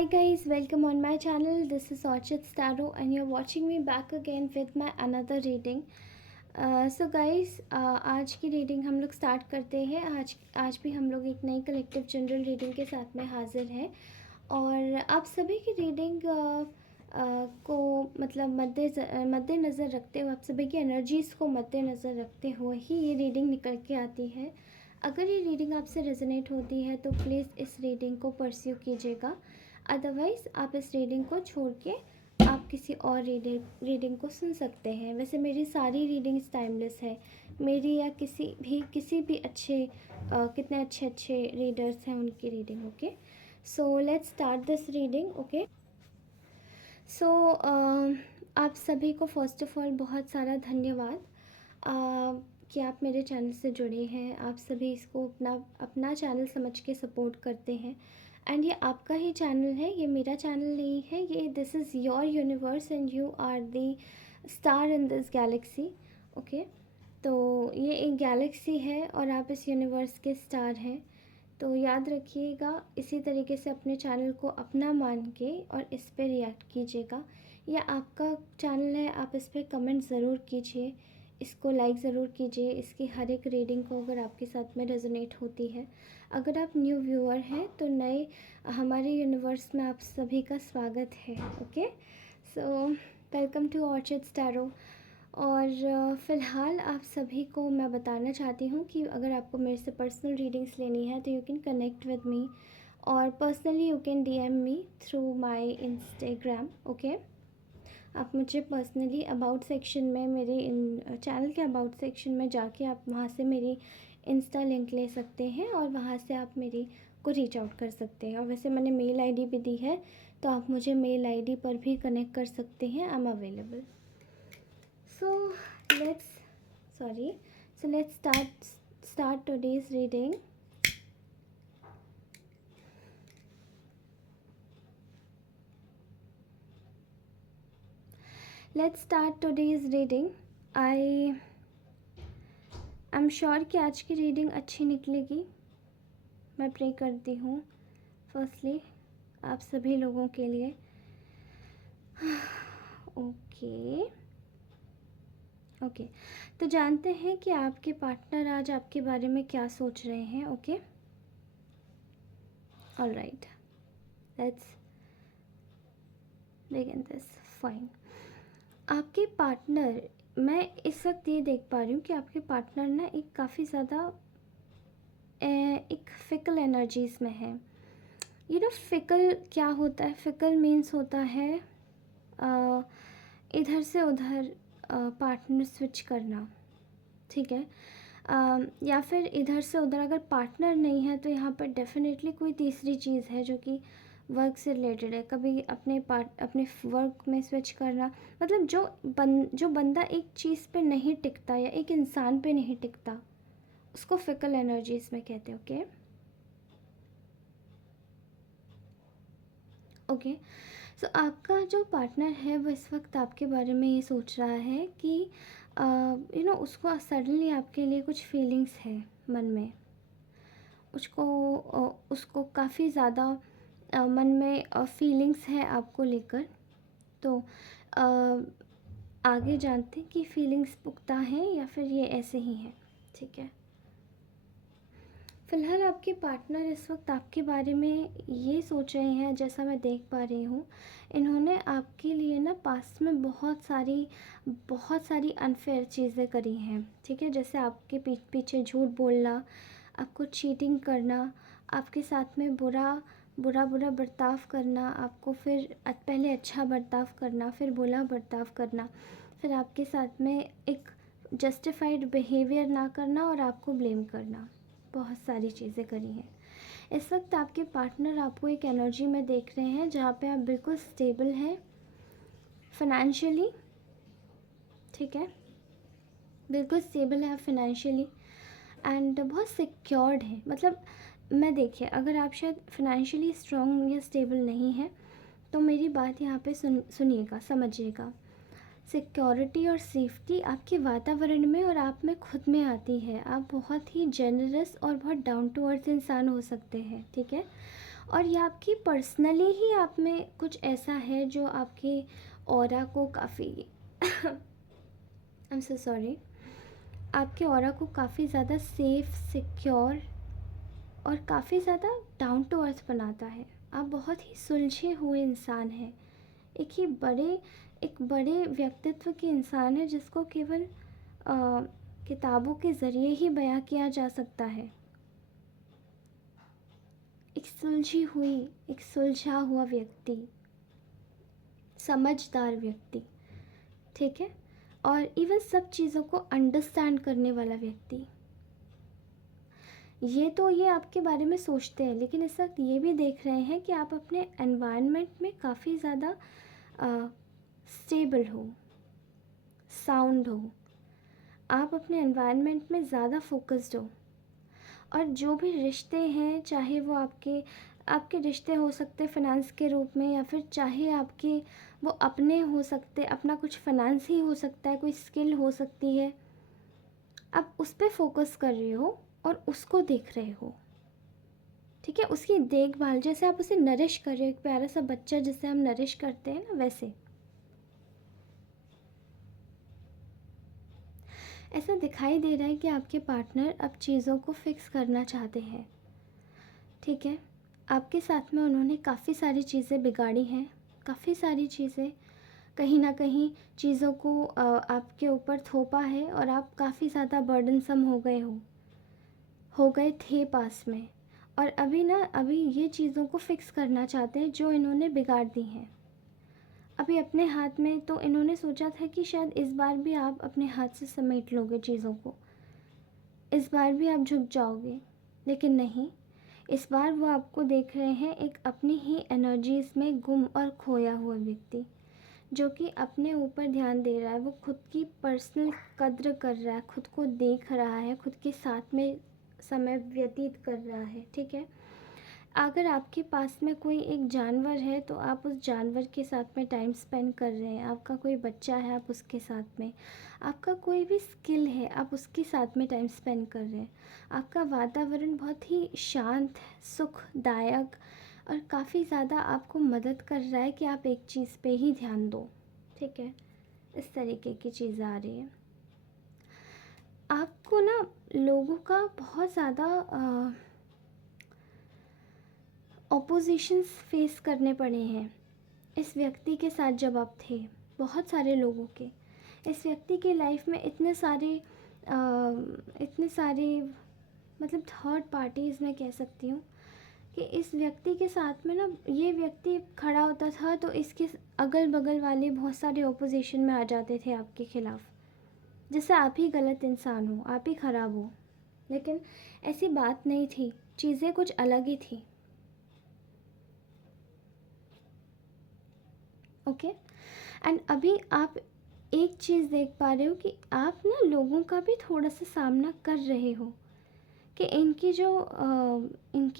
Hi guys, welcome on my channel. This is Orchid Starro and you're watching me back again with my another reading. So guys आज की reading हम लोग start करते हैं। आज भी हम लोग एक नई कलेक्टिव जनरल रीडिंग के साथ में हाजिर हैं और आप सभी की रीडिंग को मतलब मद्देनज़र रखते हुए, आप सभी की एनर्जीज़ को मद्देनज़र रखते हुए ही ये रीडिंग निकल के आती है। अगर ये रीडिंग आपसे रेजोनेट होती है तो प्लीज़ इस रीडिंग को परस्यू कीजिएगा, अदरवाइज़ आप इस रीडिंग को छोड़ के आप किसी और रीडिंग को सुन सकते हैं। वैसे मेरी सारी रीडिंग्स टाइमलेस है, मेरी या किसी भी अच्छे कितने अच्छे रीडर्स हैं उनकी reading. Okay, so let's start this reading. Okay, so आप सभी को फ़र्स्ट ऑफ़ ऑल बहुत सारा धन्यवाद कि आप मेरे चैनल से जुड़े हैं। आप सभी इसको अपना चैनल समझ के सपोर्ट करते हैं एंड ये आपका ही चैनल है, ये मेरा चैनल नहीं है। ये this is your universe and you are the star in this galaxy. Okay, तो ये एक गैलेक्सी है और आप इस यूनिवर्स के स्टार हैं। तो याद रखिएगा, इसी तरीके से अपने चैनल को अपना मान के और इस पर रिएक्ट कीजिएगा। या आपका चैनल है, आप इस पर कमेंट ज़रूर कीजिए, इसको लाइक ज़रूर कीजिए, इसकी हर एक रीडिंग को अगर आपके साथ में रेजोनेट होती है। अगर आप न्यू व्यूअर हैं तो नए हमारे यूनिवर्स में आप सभी का स्वागत है। Okay, so welcome to Orchid Staro. और फ़िलहाल आप सभी को मैं बताना चाहती हूँ कि अगर आपको मेरे से पर्सनल रीडिंग्स लेनी है तो you can connect with me और personally you can DM me through my Instagram. Okay, आप मुझे पर्सनली अबाउट सेक्शन में मेरे चैनल के अबाउट सेक्शन में जाके आप वहाँ से मेरी इंस्टा लिंक ले सकते हैं और वहाँ से आप मेरी को रीच आउट कर सकते हैं। और वैसे मैंने मेल आईडी भी दी है, तो आप मुझे मेल आईडी पर भी कनेक्ट कर सकते हैं। I am available. So let's start today's reading. Let's start today's reading. I am sure कि आज की रीडिंग अच्छी निकलेगी। मैं प्रे करती हूँ फर्स्टली आप सभी लोगों के लिए। ओके, तो जानते हैं कि आपके पार्टनर आज आपके बारे में क्या सोच रहे हैं। Okay, alright, let's begin this. Fine, आपके पार्टनर, मैं इस वक्त ये देख पा रही हूँ कि आपके पार्टनर ना एक काफ़ी ज़्यादा एक फिकल एनर्जीज़ में है। फिकल क्या होता है? फिकल मीन्स होता है इधर से उधर पार्टनर स्विच करना, ठीक है। या फिर इधर से उधर अगर पार्टनर नहीं है तो यहाँ पर डेफिनेटली कोई तीसरी चीज़ है जो कि वर्क से रिलेटेड है। कभी अपने वर्क में स्विच करना, मतलब जो बंदा एक चीज़ पे नहीं टिकता या एक इंसान पे नहीं टिकता, उसको फिकल एनर्जीज में कहते हैं। ओके, सो आपका जो पार्टनर है वो इस वक्त आपके बारे में ये सोच रहा है कि उसको सडनली आपके लिए कुछ फीलिंग्स है मन में। उसको काफ़ी ज़्यादा मन में फीलिंग्स है आपको लेकर। तो आगे जानते हैं कि फीलिंग्स पुख्ता हैं या फिर ये ऐसे ही हैं, ठीक है। फ़िलहाल आपके पार्टनर इस वक्त आपके बारे में ये सोच रहे हैं, जैसा मैं देख पा रही हूँ, इन्होंने आपके लिए ना पास्ट में बहुत सारी अनफेयर चीज़ें करी हैं, ठीक है। जैसे आपके पीछे झूठ बोलना, आपको चीटिंग करना, आपके साथ में बुरा बर्ताव करना, आपको फिर पहले अच्छा बर्ताव करना, फिर बुरा बर्ताव करना, फिर आपके साथ में एक जस्टिफाइड बिहेवियर ना करना और आपको ब्लेम करना, बहुत सारी चीज़ें करी हैं। इस वक्त आपके पार्टनर आपको एक एनर्जी में देख रहे हैं जहाँ पे आप बिल्कुल स्टेबल हैं फाइनेंशियली, ठीक है, बिल्कुल स्टेबल है आप फाइनेंशियली एंड बहुत सिक्योर्ड है। मतलब मैं देखिए, अगर आप शायद फाइनेंशियली स्ट्रॉन्ग या स्टेबल नहीं है तो मेरी बात यहाँ पे सुनिएगा, समझिएगा। सिक्योरिटी और सेफ्टी आपके वातावरण में और आप में खुद में आती है। आप बहुत ही जेनरस और बहुत डाउन टू अर्थ इंसान हो सकते हैं, ठीक है। और ये आपकी पर्सनली ही आप में कुछ ऐसा है जो आपके ऑरा को काफ़ी आई एम सो सॉरी, आपके ऑरा को काफ़ी ज़्यादा सेफ, सिक्योर और काफ़ी ज़्यादा डाउन टू अर्थ बनाता है। आप बहुत ही सुलझे हुए इंसान हैं, एक बड़े व्यक्तित्व के इंसान है जिसको केवल किताबों के ज़रिए ही बयां किया जा सकता है। एक सुलझा हुआ व्यक्ति, समझदार व्यक्ति, ठीक है, और इवन सब चीज़ों को अंडरस्टैंड करने वाला व्यक्ति। ये आपके बारे में सोचते हैं, लेकिन इस वक्त ये भी देख रहे हैं कि आप अपने एनवायरनमेंट में काफ़ी ज़्यादा स्टेबल हो, साउंड हो, आप अपने एनवायरनमेंट में ज़्यादा फोकस्ड हो। और जो भी रिश्ते हैं, चाहे वो आपके रिश्ते हो सकते फाइनेंस के रूप में, या फिर चाहे आपके वो अपने हो सकते, अपना कुछ फाइनेंस ही हो सकता है, कोई स्किल हो सकती है, आप उस पर फोकस कर रहे हो और उसको देख रहे हो, ठीक है, उसकी देखभाल, जैसे आप उसे नरिश कर रहे हो, एक प्यारा सा बच्चा जिसे हम नरिश करते हैं ना, वैसे। ऐसा दिखाई दे रहा है कि आपके पार्टनर अब चीज़ों को फिक्स करना चाहते हैं, ठीक है। आपके साथ में उन्होंने काफ़ी सारी चीज़ें बिगाड़ी हैं, काफ़ी सारी चीज़ें कहीं ना कहीं चीज़ों को आपके ऊपर थोपा है, और आप काफ़ी ज़्यादा बर्डनसम हो गए थे पास में। और अभी ये चीज़ों को फिक्स करना चाहते हैं जो इन्होंने बिगाड़ दी हैं। अभी अपने हाथ में, तो इन्होंने सोचा था कि शायद इस बार भी आप अपने हाथ से समेट लोगे चीज़ों को, इस बार भी आप झुक जाओगे, लेकिन नहीं, इस बार वो आपको देख रहे हैं एक अपनी ही एनर्जीज़ में गुम और खोया हुआ व्यक्ति, जो कि अपने ऊपर ध्यान दे रहा है, वो खुद की पर्सनल कद्र कर रहा है, खुद को देख रहा है, खुद के साथ में समय व्यतीत कर रहा है, ठीक है। अगर आपके पास में कोई एक जानवर है तो आप उस जानवर के साथ में टाइम स्पेंड कर रहे हैं, आपका कोई बच्चा है आप उसके साथ में, आपका कोई भी स्किल है आप उसके साथ में टाइम स्पेंड कर रहे हैं, आपका वातावरण बहुत ही शांत, सुखदायक और काफ़ी ज़्यादा आपको मदद कर रहा है कि आप एक चीज़ पे ही ध्यान दो, ठीक है। इस तरीके की चीज़ें आ रही हैं। आपको ना लोगों का बहुत ज़्यादा ऑपोजिशंस फेस करने पड़े हैं इस व्यक्ति के साथ जब आप थे, बहुत सारे लोगों के। इस व्यक्ति के लाइफ में इतने सारे मतलब थर्ड पार्टीज़ मैं कह सकती हूँ कि इस व्यक्ति के साथ में ना, ये व्यक्ति खड़ा होता था तो इसके अगल बगल वाले बहुत सारे ऑपोजिशन में आ जाते थे आपके ख़िलाफ़, जैसे आप ही गलत इंसान हो, आप ही ख़राब हो। लेकिन ऐसी बात नहीं थी, चीज़ें कुछ अलग ही थी, ओके। एंड अभी आप एक चीज़ देख पा रहे हो कि आप ना लोगों का भी थोड़ा सा सामना कर रहे हो कि इनकी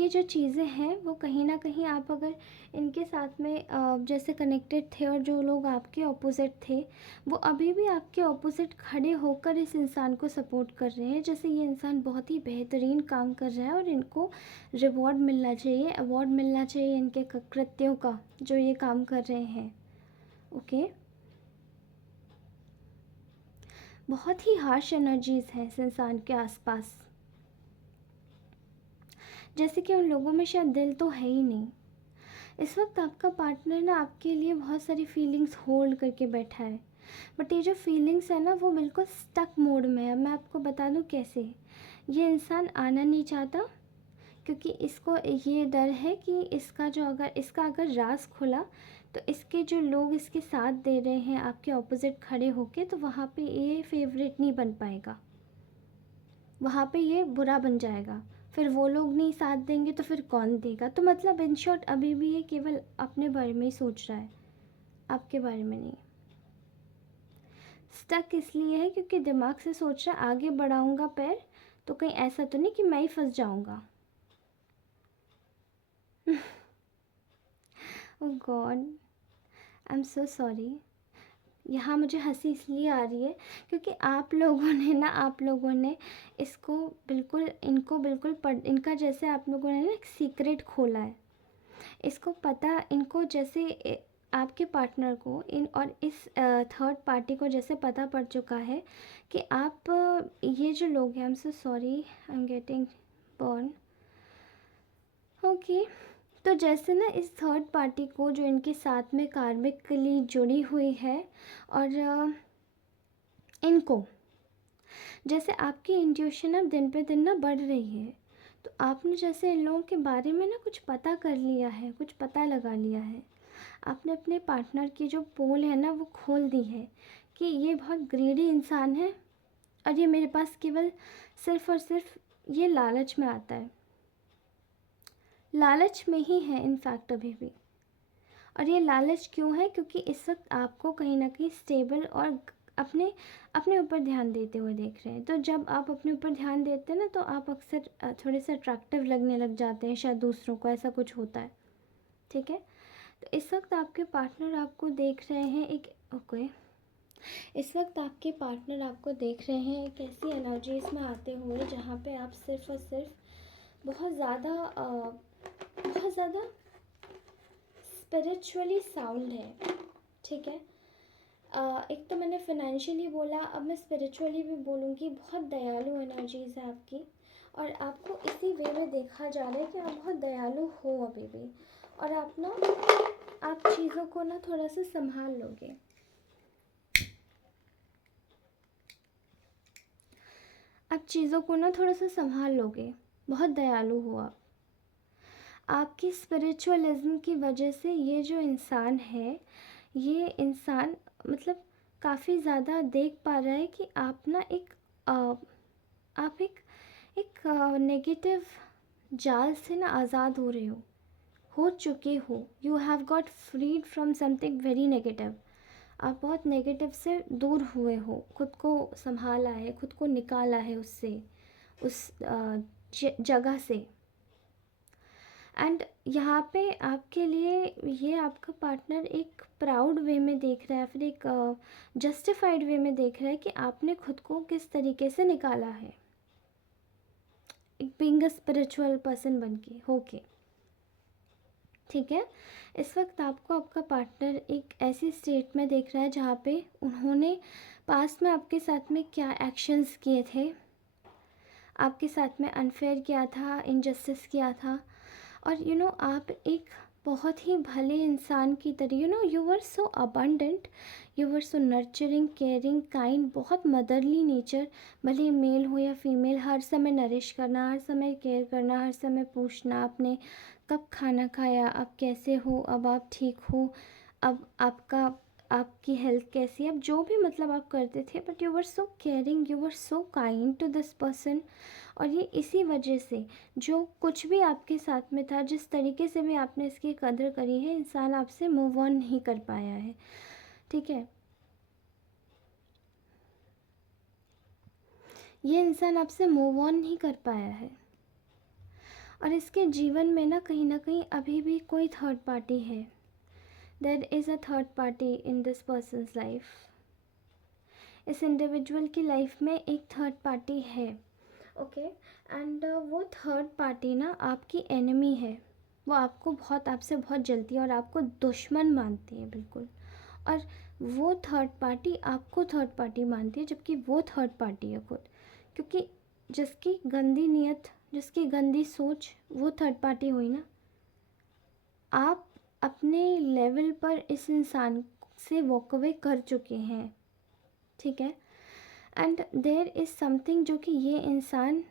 जो चीज़ें हैं वो कहीं ना कहीं, आप अगर इनके साथ में जैसे कनेक्टेड थे और जो लोग आपके ऑपोजिट थे वो अभी भी आपके ऑपोजिट खड़े होकर इस इंसान को सपोर्ट कर रहे हैं, जैसे ये इंसान बहुत ही बेहतरीन काम कर रहा है और इनको रिवॉर्ड मिलना चाहिए, अवार्ड मिलना चाहिए इनके कृत्यों का जो ये काम कर रहे हैं, ओके। बहुत ही हार्श एनर्जीज़ हैं इस इंसान के आसपास, जैसे कि उन लोगों में शायद दिल तो है ही नहीं। इस वक्त आपका पार्टनर ना आपके लिए बहुत सारी फीलिंग्स होल्ड करके बैठा है, बट ये जो फीलिंग्स है ना वो बिल्कुल स्टक मोड में है। मैं आपको बता दूँ कैसे। ये इंसान आना नहीं चाहता क्योंकि इसको ये डर है कि इसका अगर राज खुला तो इसके जो लोग इसके साथ दे रहे हैं आपके ऑपोजिट खड़े होके, तो वहाँ पे ये फेवरेट नहीं बन पाएगा, वहाँ पे ये बुरा बन जाएगा। फिर वो लोग नहीं साथ देंगे तो फिर कौन देगा। तो मतलब इन शॉर्ट अभी भी ये केवल अपने बारे में ही सोच रहा है, आपके बारे में नहीं। स्टक इसलिए है क्योंकि दिमाग से सोच रहा है आगे बढ़ाऊंगा पैर तो कहीं ऐसा तो नहीं कि मैं ही फंस जाऊंगा। Oh God, I am so sorry. यहाँ मुझे हंसी इसलिए आ रही है क्योंकि आप लोगों ने इनको बिल्कुल इनका जैसे आप लोगों ने ना एक सीक्रेट खोला है, इसको पता, इनको जैसे आपके पार्टनर को इन और इस थर्ड पार्टी को जैसे पता पड़ चुका है कि आप ये जो लोग हैं, आई am so sorry, I am getting burn, okay. तो जैसे ना इस थर्ड पार्टी को जो इनके साथ में कार्मिकली जुड़ी हुई है, और इनको जैसे आपकी इंट्यूशन अब दिन पे दिन ना बढ़ रही है, तो आपने जैसे इन लोगों के बारे में ना कुछ पता कर लिया है, कुछ पता लगा लिया है। आपने अपने पार्टनर की जो पोल है ना वो खोल दी है कि ये बहुत ग्रीडी इंसान है, और ये मेरे पास केवल सिर्फ़ और सिर्फ ये लालच में आता है, लालच में ही है इनफैक्ट अभी भी। और ये लालच क्यों है? क्योंकि इस वक्त आपको कहीं ना कहीं स्टेबल और अपने अपने ऊपर ध्यान देते हुए देख रहे हैं। तो जब आप अपने ऊपर ध्यान देते हैं ना, तो आप अक्सर थोड़े से अट्रैक्टिव लगने लग जाते हैं शायद दूसरों को, ऐसा कुछ होता है, ठीक है। तो इस वक्त आपके पार्टनर आपको देख रहे हैं एक, ओके, इस वक्त आपके पार्टनर आपको देख रहे हैं एक ऐसी एनर्जीज में आते हुए जहाँ पे आप सिर्फ और सिर्फ बहुत ज़्यादा स्पिरिचुअली साउंड है, ठीक है। एक तो मैंने फिनेंशियली बोला, अब मैं स्पिरिचुअली भी बोलूँगी। बहुत दयालु एनर्जीज़ है आपकी, और आपको इसी वे में देखा जा रहा है कि आप बहुत दयालु हो अभी भी, और आप चीज़ों को ना थोड़ा सा संभाल लोगे। आप चीज़ों को ना थोड़ा सा संभाल लोगे, बहुत दयालु हो आप। आपकी स्पिरिचुअलिज्म की वजह से ये जो इंसान है, ये इंसान मतलब काफ़ी ज़्यादा देख पा रहा है कि आप ना आप एक नेगेटिव जाल से ना आज़ाद हो चुके हो। You have got freed from something very negative. आप बहुत नेगेटिव से दूर हुए हो, खुद को संभाला है, खुद को निकाला है उससे, उस जगह से। एंड यहाँ पे आपके लिए ये आपका पार्टनर एक प्राउड वे में देख रहा है, फिर एक जस्टिफाइड वे में देख रहा है कि आपने खुद को किस तरीके से निकाला है, एक बीइंग अ स्पिरिचुअल पर्सन बन के होके, ठीक है। इस वक्त आपको आपका पार्टनर एक ऐसी स्टेट में देख रहा है जहाँ पे उन्होंने पास्ट में आपके साथ में क्या एक्शंस किए थे, आपके साथ में अनफेयर किया था, इनजस्टिस किया था, और आप एक बहुत ही भले इंसान की तरह, you were so abundant, you were so nurturing, caring, kind, बहुत मदरली नेचर, भले मेल हो या फीमेल, हर समय नरिश करना, हर समय केयर करना, हर समय पूछना आपने कब खाना खाया, अब कैसे हो, अब आप ठीक हो, अब आपकी हेल्थ कैसी है, अब जो भी मतलब आप करते थे, but you were so caring, you were so kind to this person. और ये इसी वजह से जो कुछ भी आपके साथ में था, जिस तरीके से भी आपने इसकी कदर करी है, इंसान आपसे मूव ऑन नहीं कर पाया है, ठीक है। ये इंसान आपसे मूव ऑन नहीं कर पाया है, और इसके जीवन में ना कहीं अभी भी कोई थर्ड पार्टी है। There is a third party in this person's life. इस इंडिविजुअल की लाइफ में एक थर्ड पार्टी है, ओके। एंड वो थर्ड पार्टी ना आपकी एनिमी है, वो आपसे बहुत जलती है और आपको दुश्मन मानती है बिल्कुल। और वो थर्ड पार्टी आपको थर्ड पार्टी मानती है, जबकि वो थर्ड पार्टी है खुद। क्योंकि जिसकी गंदी नीयत, जिसकी गंदी सोच, वो थर्ड पार्टी हुई ना। आप अपने लेवल पर इस इंसान से वॉक अवे कर चुके हैं, ठीक है। एंड देयर इज़ समथिंग जो कि ये इंसान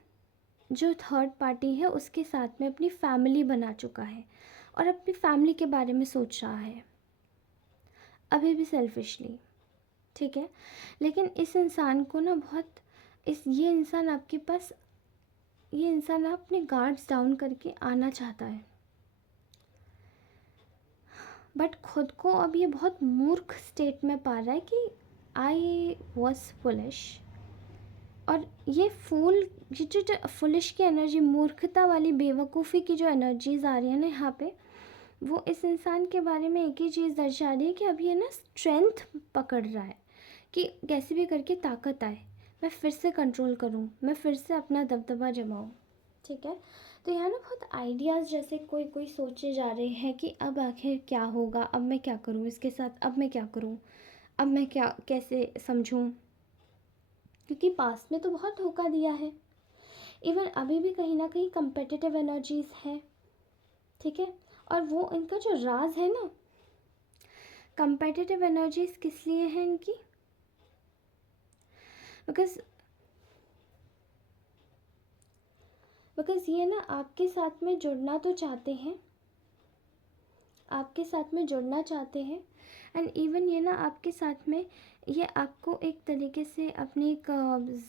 जो थर्ड पार्टी है उसके साथ में अपनी फैमिली बना चुका है, और अपनी फैमिली के बारे में सोच रहा है अभी भी सेल्फिशली, ठीक है। लेकिन इस इंसान को ना ये इंसान आपके पास, ये इंसान ना अपने गार्ड्स डाउन करके आना चाहता है, बट खुद को अब ये बहुत मूर्ख स्टेट में पा रहा है कि आई वॉज फुलिश। और ये जो फुलिश की एनर्जी, मूर्खता वाली, बेवकूफ़ी की जो एनर्जीज आ रही है ना यहाँ पे, वो इस इंसान के बारे में एक ही चीज़ दर्शा रही है कि अब ये ना स्ट्रेंथ पकड़ रहा है कि कैसे भी करके ताकत आए, मैं फिर से कंट्रोल करूँ, मैं फिर से अपना दबदबा जमाऊँ, ठीक है। तो तो यहाँ ना बहुत आइडियाज़ जैसे कोई कोई सोचे जा रहे हैं कि अब आखिर क्या होगा, अब मैं क्या करूँ इसके साथ, अब मैं क्या करूँ, अब मैं क्या कैसे समझूँ, क्योंकि पास्ट में तो बहुत धोखा दिया है। इवन अभी भी कहीं ना कहीं कंपेटिटिव एनर्जीज हैं, ठीक है। और वो इनका जो राज है ना, कंपेटिटिव एनर्जीज किस लिए है इनकी, बिकॉज बिकॉज ये ना आपके साथ में जुड़ना तो चाहते हैं, आपके साथ में जुड़ना चाहते हैं। एंड इवन ये ना आपके साथ में ये आपको एक तरीके से अपनी एक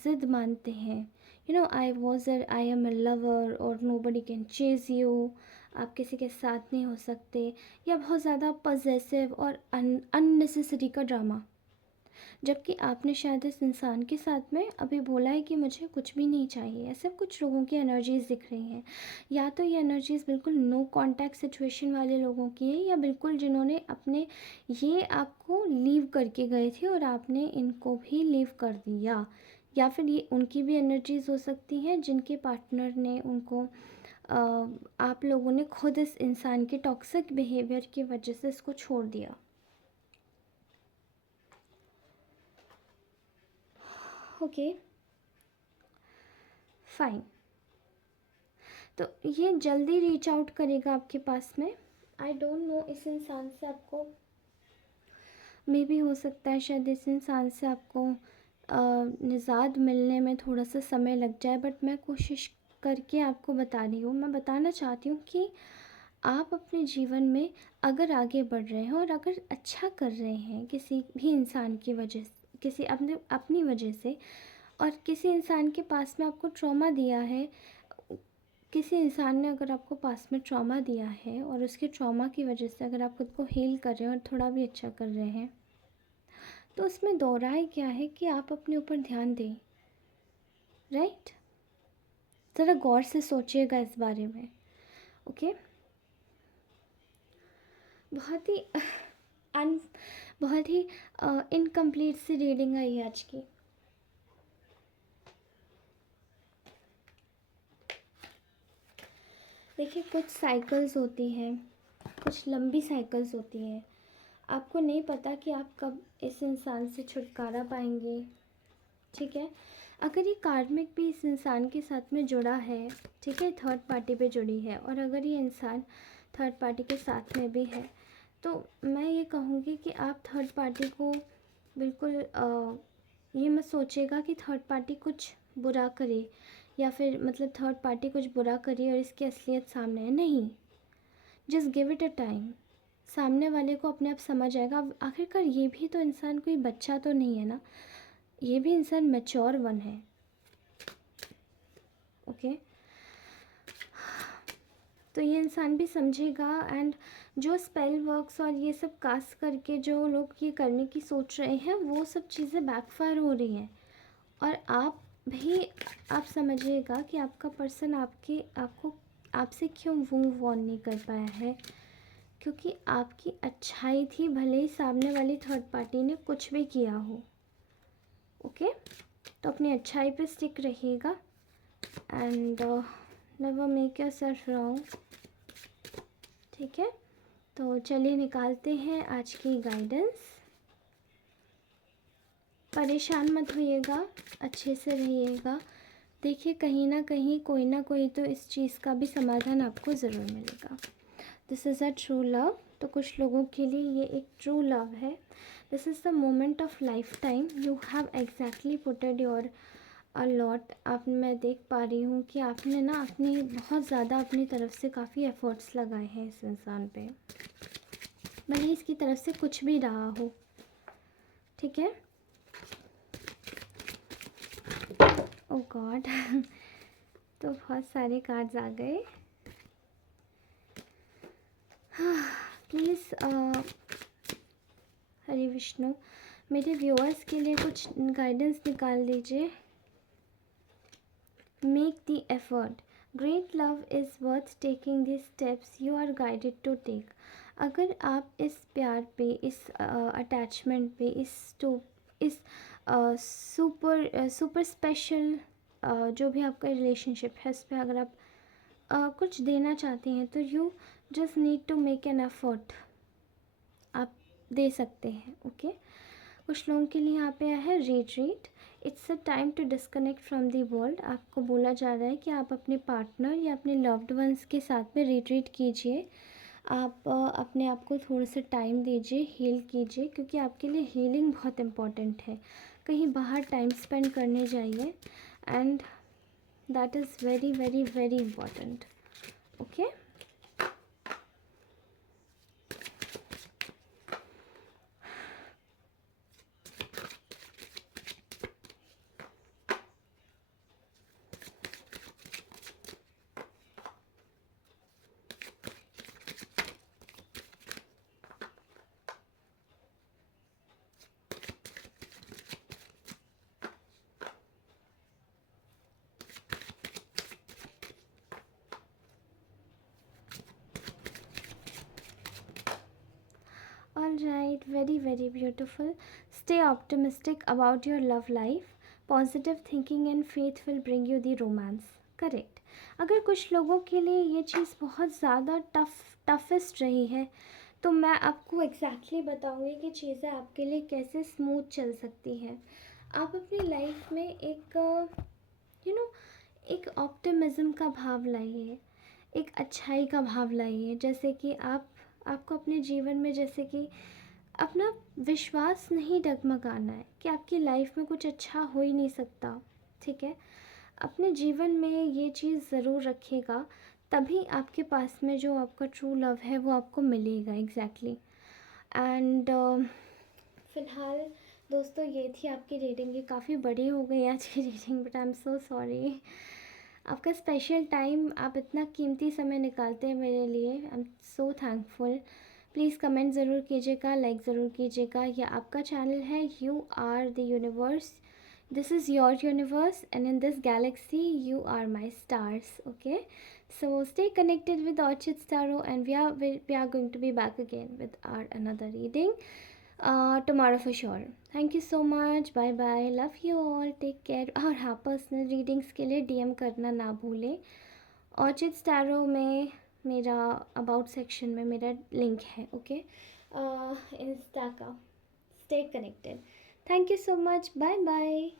ज़िद मानते हैं। You know, I am a lover और nobody can chase you. आप किसी के साथ नहीं हो सकते, या बहुत ज़्यादा पजेसिव और अननेसेसरी का ड्रामा। जबकि आपने शायद इस इंसान के साथ में अभी बोला है कि मुझे कुछ भी नहीं चाहिए। ऐसे कुछ लोगों की एनर्जीज़ दिख रही हैं, या तो ये एनर्जीज़ बिल्कुल नो कांटेक्ट सिचुएशन वाले लोगों की है, या बिल्कुल जिन्होंने अपने ये आपको लीव करके गए थे और आपने इनको भी लीव कर दिया। या फिर ये उनकी भी एनर्जीज़ हो सकती हैं जिनके पार्टनर ने उनको आप लोगों ने खुद इस इंसान के टॉक्सिक बिहेवियर की वजह से इसको छोड़ दिया। Okay, fine. तो ये जल्दी रीच आउट करेगा आपके पास में। आई डोंट नो, इस इंसान से आपको मे भी हो सकता है शायद इस इंसान से आपको निजात मिलने में थोड़ा सा समय लग जाए, बट मैं कोशिश करके आपको बता रही हूँ। मैं बताना चाहती हूँ कि आप अपने जीवन में अगर आगे बढ़ रहे हैं और अगर अच्छा कर रहे हैं किसी भी इंसान की वजह से, किसी अपने अपनी वजह से, और किसी इंसान के पास में आपको ट्रॉमा दिया है, किसी इंसान ने अगर आपको पास में ट्रॉमा दिया है और उसके ट्रॉमा की वजह से अगर आप खुद को हील कर रहे हैं और थोड़ा भी अच्छा कर रहे हैं, तो उसमें दो राय क्या है कि आप अपने ऊपर ध्यान दें। राइट, ज़रा गौर से सोचिएगा इस बारे में। ओके, बहुत ही अन बहुत ही इनकम्प्लीट सी रीडिंग आई है आज की। देखिए, कुछ साइकिल्स होती हैं, कुछ लंबी साइकिल्स होती हैं। आपको नहीं पता कि आप कब इस इंसान से छुटकारा पाएंगे, ठीक है। अगर ये कार्मिक भी इस इंसान के साथ में जुड़ा है, ठीक है, थर्ड पार्टी पे जुड़ी है, और अगर ये इंसान थर्ड पार्टी के साथ में भी है, तो मैं ये कहूँगी कि आप थर्ड पार्टी को बिल्कुल ये मत सोचिएगा कि थर्ड पार्टी कुछ बुरा करे, या फिर मतलब थर्ड पार्टी कुछ बुरा करे और इसकी असलियत सामने है। नहीं, just give it a time. सामने वाले को अपने आप समझ आएगा। अब आखिरकार ये भी तो इंसान कोई बच्चा तो नहीं है ना, ये भी इंसान मैच्योर वन है। ओके, तो ये इंसान भी समझेगा। एंड जो स्पेल वर्क्स और ये सब कास्ट करके जो लोग ये करने की सोच रहे हैं, वो सब चीज़ें बैकफायर हो रही हैं। और आप भी आप समझिएगा कि आपका पर्सन आपको आपसे क्यों मूव ऑन नहीं कर पाया है, क्योंकि आपकी अच्छाई थी, भले ही सामने वाली थर्ड पार्टी ने कुछ भी किया हो। ओके, तो अपनी अच्छाई पे स्टिक रहिएगा and never make yourself wrong, ठीक है। तो चलिए निकालते हैं आज की गाइडेंस। परेशान मत होइएगा, अच्छे से रहिएगा। देखिए, कहीं ना कोई तो इस चीज़ का भी समाधान आपको ज़रूर मिलेगा। This is a true love. तो कुछ लोगों के लिए ये एक ट्रू लव है। This is the moment of life time. You have exactly putted your a lot. आप मैं देख पा रही हूँ कि आपने ना अपनी बहुत ज़्यादा अपनी तरफ से काफ़ी एफ़र्ट्स लगाए हैं इस इंसान पे, भले ही इसकी तरफ से कुछ भी रहा हो, ठीक है। ओ गॉड तो बहुत सारे कार्ड्स आ गए। प्लीज़ हरे विष्णु, मेरे व्यूअर्स के लिए कुछ गाइडेंस निकाल दीजिए। Make the effort, great love is worth taking the steps you are guided to take. अगर आप इस प्यार पे, इस अटैचमेंट पे, इस सुपर स्पेशल जो भी आपका रिलेशनशिप है, इस पर अगर आप कुछ देना चाहते हैं तो you just need to make an effort, आप दे सकते हैं। ओके, कुछ लोगों के लिए यहाँ पे आया है retreat. It's a time to disconnect from the world. आपको बोला जा रहा है कि आप अपने पार्टनर या अपने लव्ड वंस के साथ में रिट्रीट कीजिए। आप अपने आप को थोड़ा सा टाइम दीजिए, हील कीजिए, क्योंकि आपके लिए हीलिंग बहुत इम्पॉर्टेंट है। कहीं बाहर टाइम स्पेंड करने जाइए and that is very very very important. Okay, all right, very very beautiful. Stay optimistic about your love life. Positive thinking and faith will bring you the romance. Correct. अगर कुछ लोगों के लिए ये चीज़ बहुत ज़्यादा टफेस्ट रही है तो मैं आपको एग्जैक्टली बताऊंगी कि चीज़ें आपके लिए कैसे स्मूथ चल सकती हैं। आप अपनी लाइफ में एक एक ऑप्टिमिज़म का भाव लाइए, एक अच्छाई का भाव लाइए। जैसे कि आपको अपने जीवन में जैसे कि अपना विश्वास नहीं डगमगाना है कि आपकी लाइफ में कुछ अच्छा हो ही नहीं सकता। ठीक है, अपने जीवन में ये चीज़ ज़रूर रखिएगा, तभी आपके पास में जो आपका ट्रू लव है वो आपको मिलेगा एग्जैक्टली। एंड फ़िलहाल दोस्तों ये थी आपकी रीडिंग। ये काफ़ी बड़ी हो गई आज की reading, but I am so sorry. आपका स्पेशल टाइम, आप इतना कीमती समय निकालते हैं मेरे लिए, I am so thankful. Please comment ज़रूर कीजिएगा, लाइक ज़रूर कीजिएगा। यह आपका चैनल है you are the universe, this is your universe, and in this galaxy you are my stars. Okay, so stay connected with Orchid Tarot, and we are going to be back again with our another reading tomorrow for sure. Thank you so much, bye bye, love you all, take care. और हाँ, personal readings के लिए DM करना ना भूलें। Orchid tarot में मेरा about section में मेरा लिंक है। ओके, इंस्टा का। Stay connected. Thank you so much, bye bye.